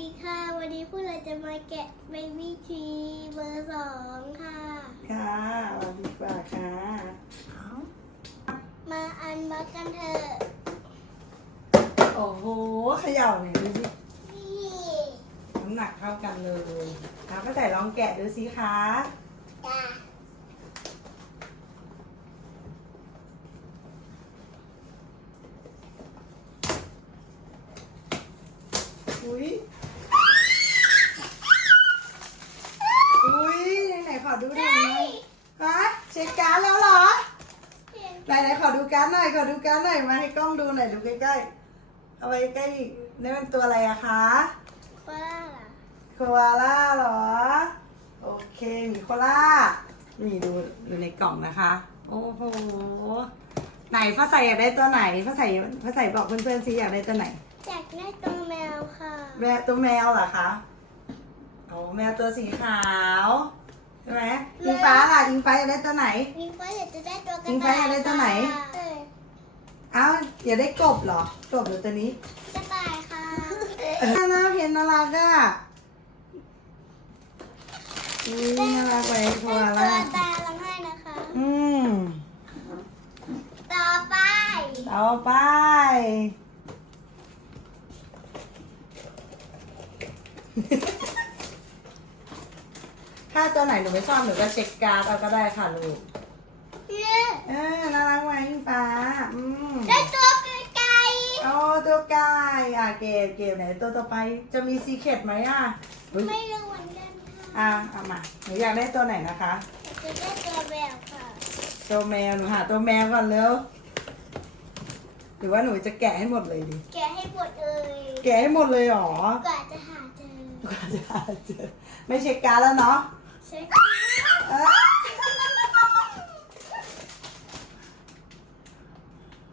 ดีค่ะ วันนี้พวกเราจะมาแกะเบบี้ทีเบอร์สองค่ะ ค่ะสวัสดีกว่าค่ะ มาอันมากันเถอะโอ้โหเขย่าหน่อยดูสินี่น้ำหนักเท่ากันเลยค่ะป้าแต่ลองแกะดูสิคะจ้า อุ้ยอุ้ย ไหนๆขอดูหน่อยนะฮะเช็คการ์ดแล้วเหรอ ไหนไหนๆขอดูการ์ดหน่อย ขอดูการ์ดหน่อย มาให้กล้องดูหน่อย ดูใกล้ๆ เอาไว้ใกล้อีกนี่มันตัวอะไรอะคะฟ้าล่ะโคอาล่าเหรอ โอเคหมีโคอาล่านี่ดูดูในกล่องนะคะ โอ้โห ไหนฟ้าใสอยากได้ตัวไหนฟ้าใสฟ้าใสบอกเพื่อนๆสิอยากได้ตัวไหน อยากได้ตัวแมวค่ะ แมวตัวแมวเหรอคะ โอ้แมวตัวสีขาว ใช่ไหมอิงฟ้าล่ะอิงฟ้าอยากได้ตัวไหนวิงฟ้าอยากจะได้ตัวกระวิงฟ้าอยากได้ตัวไหน เออเอ้าอยากได้กบเหรอกบหรือตัวนี้กระต่ายค่ะน่ารักเห็นน่ารักอะอุ้ยน่ารักไปโคเป็นอาตัวล่าตาลำให้นะคะ อืมต่อไป ต่อไป ถ้าตัวไหนหนูไม่ชอบหนูก็เช็คการ์ดเอาก็ได้ค่ะลูกเนี่ยเออน่ารักไหมอิงฟ้า อืมได้ตัวไก่โอ้ตัวกายอะเกมเกมไหนตัวต่อไปจะมีซีเคร็ตไหมอะอุ๊ยไม่รู้เหมือนกันค่ะอะเอามาหนูอยากได้ตัวไหนนะคะ จะได้ตัวแมวค่ะตัวแมวหนูหาตัวแมวก่อนเร็วหรือว่าหนูจะแกะให้หมดเลยดิ แกะให้หมดเลยแกะให้หมดเลยเหรอกว่าจะหาเจอกว่าจะหาเจอไม่เช็คการ์ดแล้วเนาะ ใช่ค่ะเอ้ย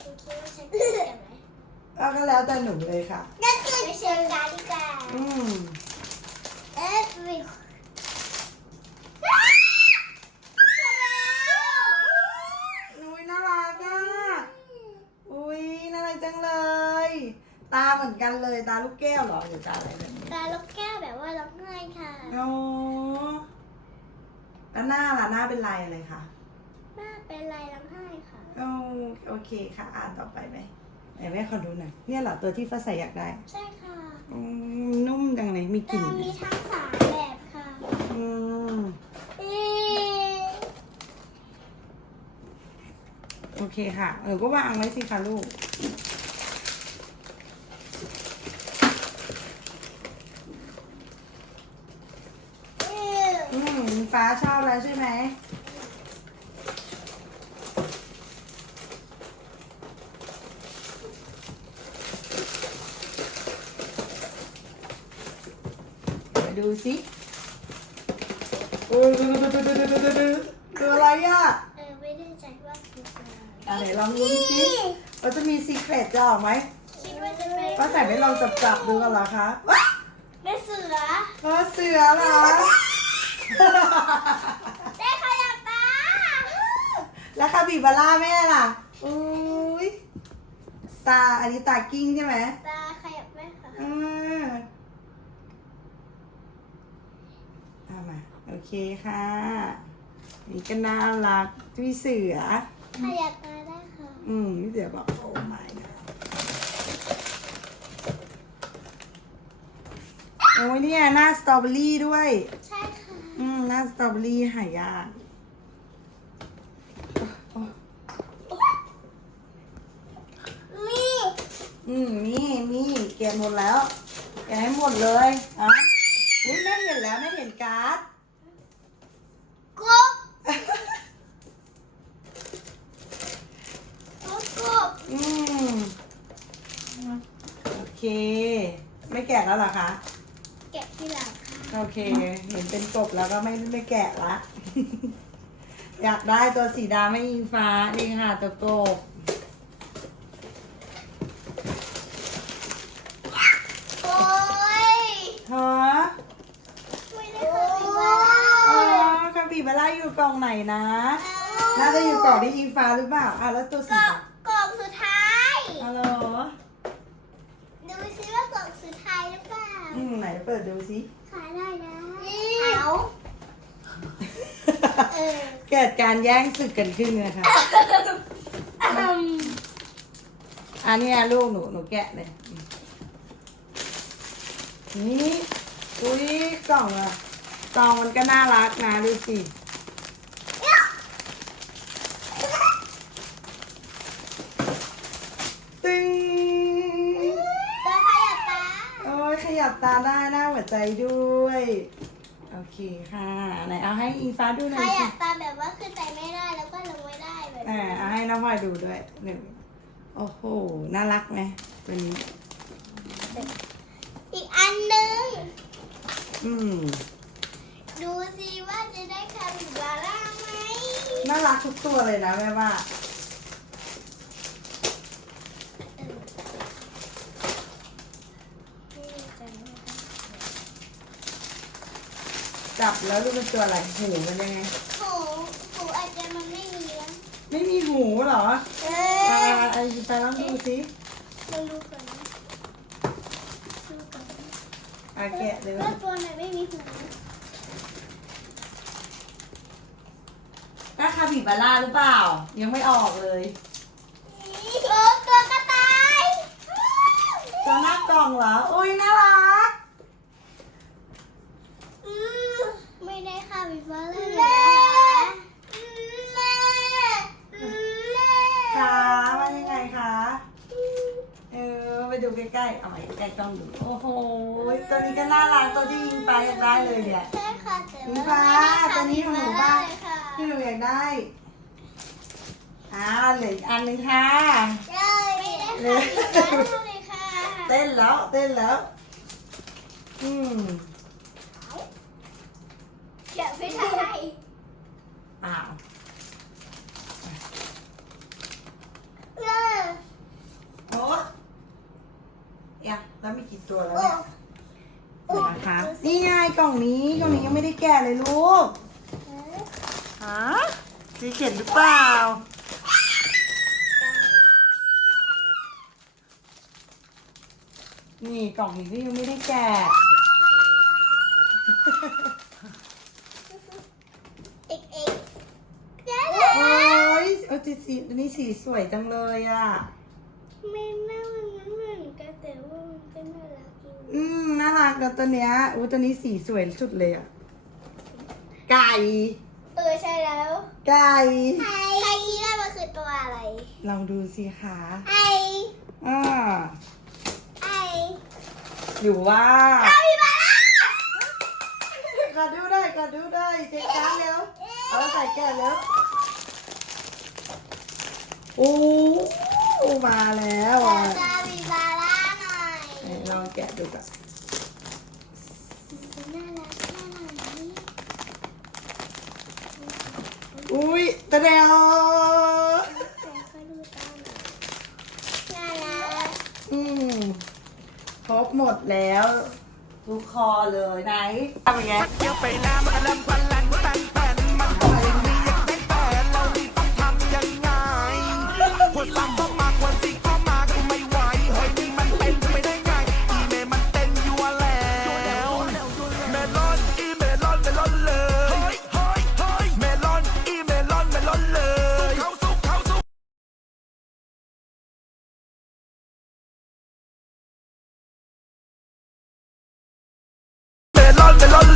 คุณคิดว่าฉันจะแกะไหมเอาก็แล้วแต่หนูเลยค่ะ นั่นคือเชิญการดีกว่าอืมเอ๊ะวิวนุ้ยน่ารักอะอุ้ยน่ารักจังเลย ตาเหมือนกันเลยตาลูกแก้วเหรอหรือตาอะไรแบบนี้ตาลูกแก้วแบบว่าร้องไห้ค่ะ โอ้แล้ว หน้าล่ะหน้าเป็นลายอะไรคะหน้าเป็นลายร้องไห้ค่ะโอ้โอเคค่ะ อ่านต่อไปไหมไหนแม่ขอดูหน่อยเนี่ยเหรอตัวที่ฟ้าใสอยากได้ใช่ค่ะอืมนุ่มจังเลยมีกแต่ลิ่นมีทั้งสามแบบค่ะอืมเอ๊ะโอเคค่ะ เออก็วางไว้สิคะลูก เอ๊ะ อืาชอบแล้วใช่ไหมเดี๋ยวดูสิโอ้ยตัวอะไรอะเออไม่แน่ใจว่าคืออะไรอะไหนลองดูสิว่าจะมีซีเครตจะออกไหมคิดว่าจะเป็นป้าใส่ไม่ลองจับจับๆดูกันเหรอคะว้าแม่เสือ เออเสือเหรอ ได้ขยับตาแล้วคาบิบาร่าแม่ล่ะ อุ้ยตา อันนี้ตากิ้งใช่ไหมตาขยับไหมคะอืมเอามา โอเคค่ะ นี่ก็น่ารักมีเสือ ขยับตาได้ค่ะ อืมพี่เสือบอกโอ้ my god โอ้ยเนี่ยหน้าสตรอเบอรี่ด้วยใช่ค่ะ อืมหน้าสตรอเบอรี่หายากมีอืมมีมีเก็บหมดแล้วแกะให้หมดเลยอะอุ้ยแม่เห็นแล้วแม่เห็นการ์ดกบกบกบอืมโอเค ไม่แกะแล้วเหรอคะ แกะที่หลังค่ะ โอเค เห็นเป็นกบแล้วก็ไม่ไม่แกะละ อยากได้ตัวสีดำไม่ยิงฟ้า นี่ค่ะตัวกบโอ้ยฮะไม่ได้ค่ะพี่ว่าอ๋อคาปิบาร่าอยู่กล่องไหนนะ น่าจะอยู่กล่องที่ยิงฟ้าหรือเปล่า อะแล้วตัวกสีล่องดำ กล่องสุดท้าย ฮัลโหล ดูซิว่ากล่องสุดท้ายหรือเปล่า อืมไหนเปิดดูสิ ขายได้นะเอาเออ เกิดการแย่งศึกกันขึ้นนะคะอืมอันนี้ลูกหนูหนูแกะเลย นี่อุ้ยกล่องอะกล่องมันก็น่ารักนะดูสิตึงตัวขยับตาโอ้ยขยับตาได้หน้าหัวใจด้วย โอเคค่ะไหนเอาให้อิงฟ้าดูหขน่อยสิยับตาแบบว่าขึ้นไปไม่ได้แล้วก็ลงไม่ได้แบบอ่านี้เอาให้น้องพลอยดูด้วยหนึ่งโอ้โหน่ารักไหมตัวนี้ อีกอันหนึง อืมดูสิว่าจะได้คาบิบาร่าไหมน่ารักทุกตัวเลยนะแม่ว่า จับแล้วดูเป็นตัวอะไรหูมันยังไง หูหูอาจจะมันไม่มีแล้วไม่มีหูเหรอเออ่าอไอ้ไปลองดูสิลองดูก่อนนะดูก่อนนะอาแกะเลยว่าตัวไหนไม่มีหูน่าคาบิบาร่าหรือเปล่า ยังไม่ออกเลยโอ้ตัวกระต่ายตัวหน้ากล่องเหรอ อุ้ยน่ารัก อืมไม่ได้ คาบิบาร่าเลยนะคะแม่แม่ขามันยังไงคะเออไปดูใกล้ๆเอามาใกล้ๆกล้องดูโอ้โหตัวนี้ก็น่ารักตัวที่ยิงไปอยากได้เลยเนี่ยใช่ค่ะแต่อิงว่าฟ้าไม่ได้ตัวนี้ของหนูคาบ้างบิบร่เลยค่ะที่หนูอยากได้อ้าวเหลืออีกอันหนึงค่ะใช่ไม่ได้คาบิบาร่าเลยค่ะเต้นแล้วเต้นแล้วอืม อย่าไม่ได้อ้าวเออโอ้ยะแล้วมีกี่ตัวแล้วเนี่ยเดี๋ยวนะคะนี่ไงกล่องนี้กล่องนี้ยังไม่ได้แกะเลยลูกฮะสีเขียนหรือเปล่านี่กล่องนี้ก็ยังไม่ได้แกะ เอกเอกเจ๊ โอ้ ยโอ้ยสีอันนี้สีสวยจังเลยอะ ไม่น่ามันเหมือนกันแต่ว่ามันก็น่ารักอยู่อืมน่ารักแล้วตัวเนี้ยอู้ตัวนี้สีสวยสุดเลยอะ ไก่ เออใช่แล้วไก่ ใครใครคิดว่ามันคือตัวอะไรลองดูสิคะไออ่าไอหรือว่าคาบิบาร่าขอดูได้ขอดูได้เจ๊ก้าแล้ว เอาใส่แก้วแล้ว โอ้มาแล้วขออะคาบิบาร่าหน่อยไหนลองแกะดูก่อนน่ารักน่ารักนี่อุ้ยตะเดียวแต่ก็ดูตามน่ารักอืมครบหมดแล้ว ทุกคอเลยไหนทำยังไง de los